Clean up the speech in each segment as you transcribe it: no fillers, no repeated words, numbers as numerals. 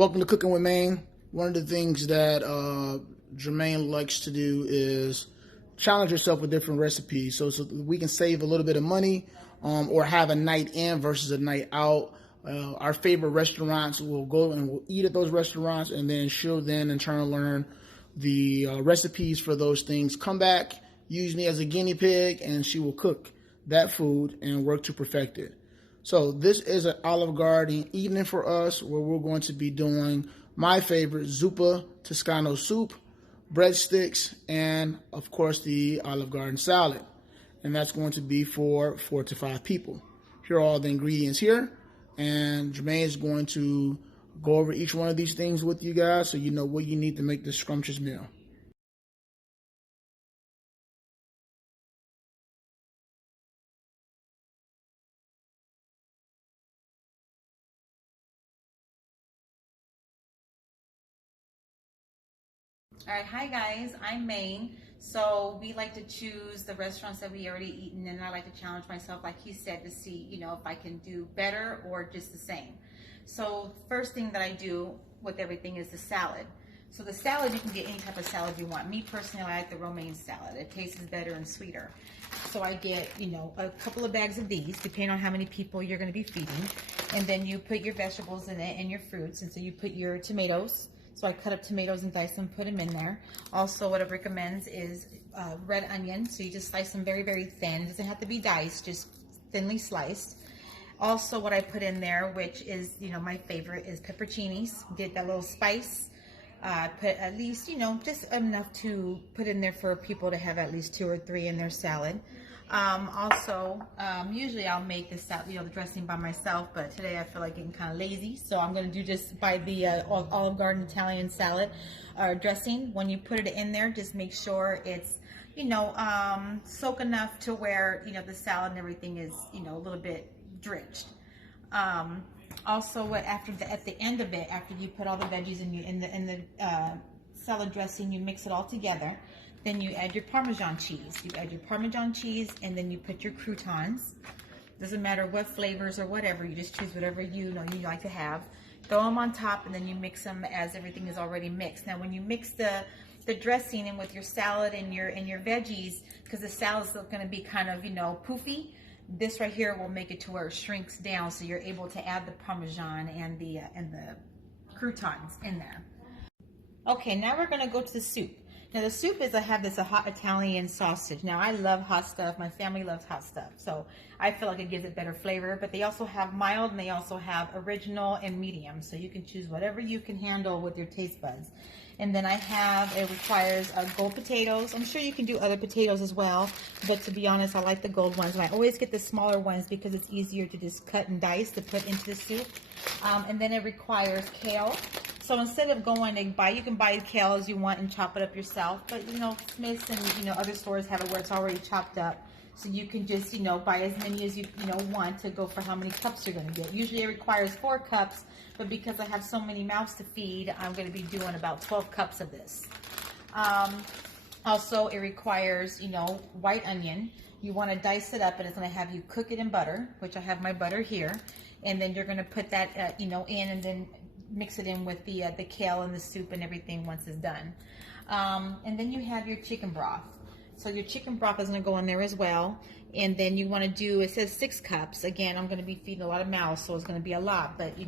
Welcome to Cooking with Maine. One of the things that Jermaine likes to do is challenge yourself with different recipes so we can save a little bit of money or have a night in versus a night out. Our favorite restaurants, we'll go and we'll eat at those restaurants, and then she'll then in turn learn the recipes for those things. Come back, use me as a guinea pig, and she will cook that food and work to perfect it. So this is an Olive Garden evening for us where we're going to be doing my favorite zuppa Toscano soup, breadsticks, and of course the Olive Garden salad. And that's going to be for 4 to 5 people. Here are all the ingredients here. And Jermaine is going to go over each one of these things with you guys so you know what you need to make this scrumptious meal. All right, hi guys, I'm Maine. So we like to choose the restaurants that we already eaten, and I like to challenge myself, like he said, to see, if I can do better or just the same. So first thing that I do with everything is the salad. So the salad, you can get any type of salad you want. Me personally, I like the romaine salad. It tastes better and sweeter. So I get, a couple of bags of these, depending on how many people you're going to be feeding. And then you put your vegetables in it and your fruits. And so you put your tomatoes. So I cut up tomatoes and dice them, put them in there. Also, what I recommend is red onion. So you just slice them very, very thin. It doesn't have to be diced, just thinly sliced. Also, what I put in there, which is, my favorite, is pepperoncinis. Get that little spice. Put at least, just enough to put in there for people to have at least 2 or 3 in their salad. Usually I'll make this salad, the dressing by myself, but today I feel like getting kind of lazy, so I'm going to do just by the Olive Garden Italian salad dressing. When you put it in there, just make sure it's, soak enough to where, the salad and everything is, a little bit drenched. Also, at the end of it, after you put all the veggies in the salad dressing, you mix it all together. Then you add your Parmesan cheese. You add your Parmesan cheese, and then you put your croutons. Doesn't matter what flavors or whatever. You just choose whatever you like to have. Throw them on top, and then you mix them as everything is already mixed. Now, when you mix the dressing in with your salad and your veggies, because the salad is going to be kind of poofy, this right here will make it to where it shrinks down, so you're able to add the Parmesan and the croutons in there. Okay, now we're going to go to the soup. Now the soup is, I have this a hot Italian sausage. Now I love hot stuff. My family loves hot stuff. So I feel like it gives it better flavor, but they also have mild and they also have original and medium. So you can choose whatever you can handle with your taste buds. And then it requires gold potatoes. I'm sure you can do other potatoes as well, but to be honest, I like the gold ones. And I always get the smaller ones because it's easier to just cut and dice to put into the soup. And then it requires kale. So instead of going to buy, you can buy kale as you want and chop it up yourself. But Smith's and other stores have it where it's already chopped up. So you can just buy as many as you want to go for how many cups you're going to get. Usually it requires 4 cups, but because I have so many mouths to feed, I'm going to be doing about 12 cups of this. Also, it requires white onion. You want to dice it up, and it's going to have you cook it in butter, which I have my butter here, and then you're going to put that in, and then mix it in with the kale and the soup and everything once it's done. And then you have your chicken broth. So your chicken broth is going to go in there as well. And then you want to do, it says 6 cups. Again, I'm going to be feeding a lot of mouths, so it's going to be a lot. But,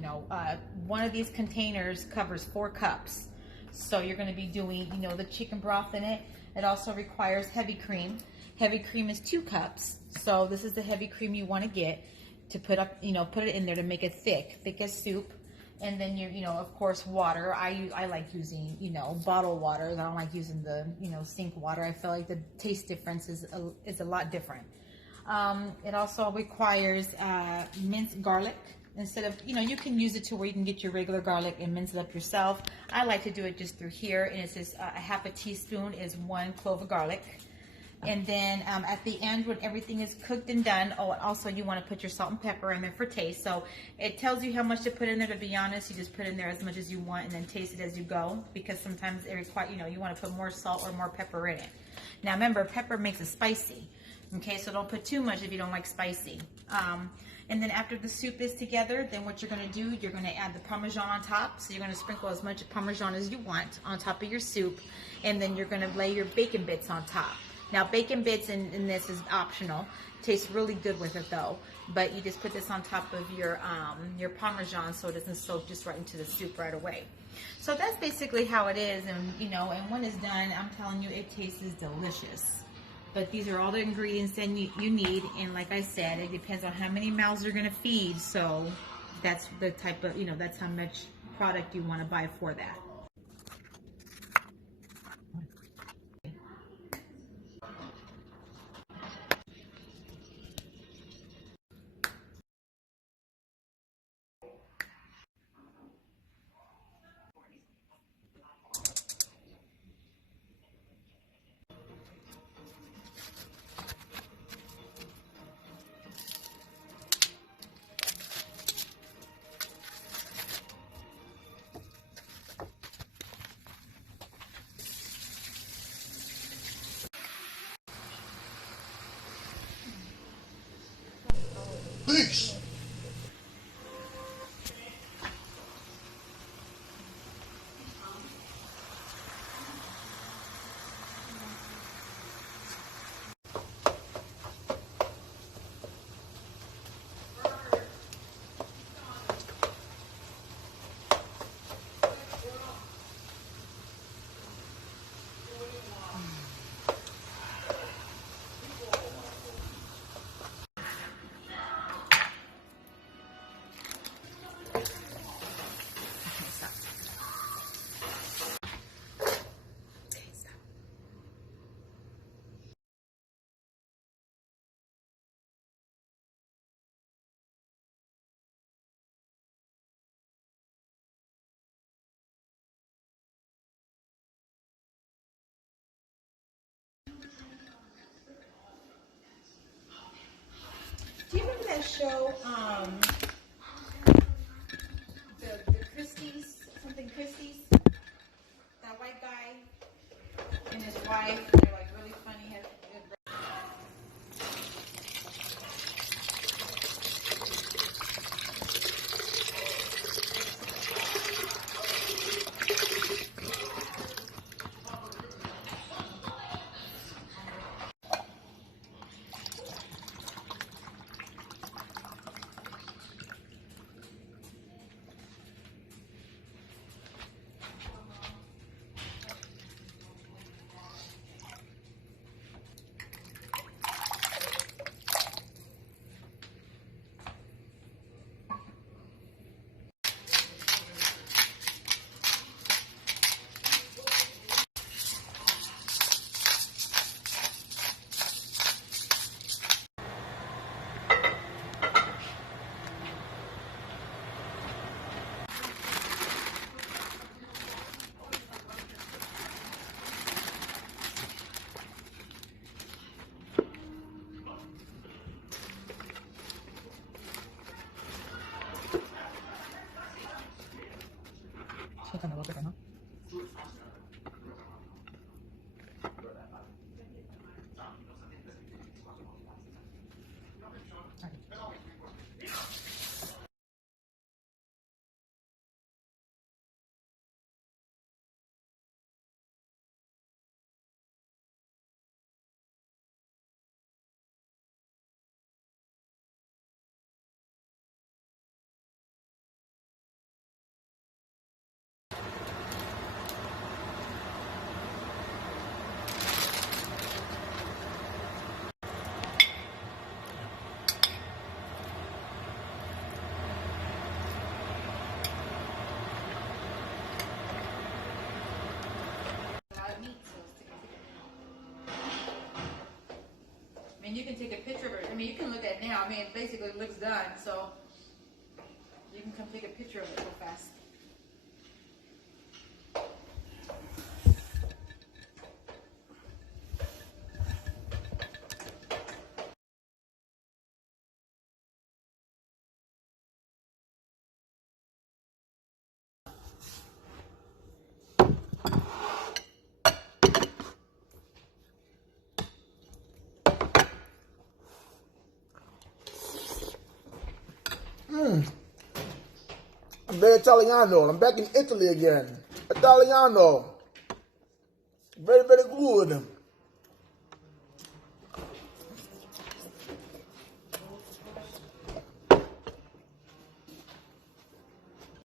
one of these containers covers 4 cups. So you're going to be doing, the chicken broth in it. It also requires heavy cream. Heavy cream is 2 cups. So this is the heavy cream you want to get to put up, put it in there to make it thick as soup. And then of course, water. I like using, bottled water. I don't like using the, sink water. I feel like the taste difference is a lot different. It also requires minced garlic. Instead of, you can use it to where you can get your regular garlic and mince it up yourself. I like to do it just through here, and it says a half a teaspoon is 1 clove of garlic. And then at the end, when everything is cooked and done, also you want to put your salt and pepper in there for taste. So it tells you how much to put in there. To be honest, you just put in there as much as you want and then taste it as you go, because sometimes it requires, you want to put more salt or more pepper in it. Now remember, pepper makes it spicy. Okay, so don't put too much if you don't like spicy. And then after the soup is together, then what you're going to do, you're going to add the Parmesan on top. So you're going to sprinkle as much Parmesan as you want on top of your soup. And then you're going to lay your bacon bits on top. Now, bacon bits in this is optional. Tastes really good with it though. But you just put this on top of your Parmesan so it doesn't soak just right into the soup right away. So that's basically how it is. And, you know, and when it's done, I'm telling you, it tastes delicious. But these are all the ingredients that you need, and like I said, it depends on how many mouths you're going to feed, so that's the type of, you know, that's how much product you want to buy for that. Peace. Do you remember that show, the Christies, something Christies? That white guy and his wife, they're like really funny. I mean, you can take a picture of it. I mean, you can look at it now. I mean, it basically looks done, so you can come take a picture of it real fast. very Italiano. I'm back in Italy again. Italiano. Very, very good.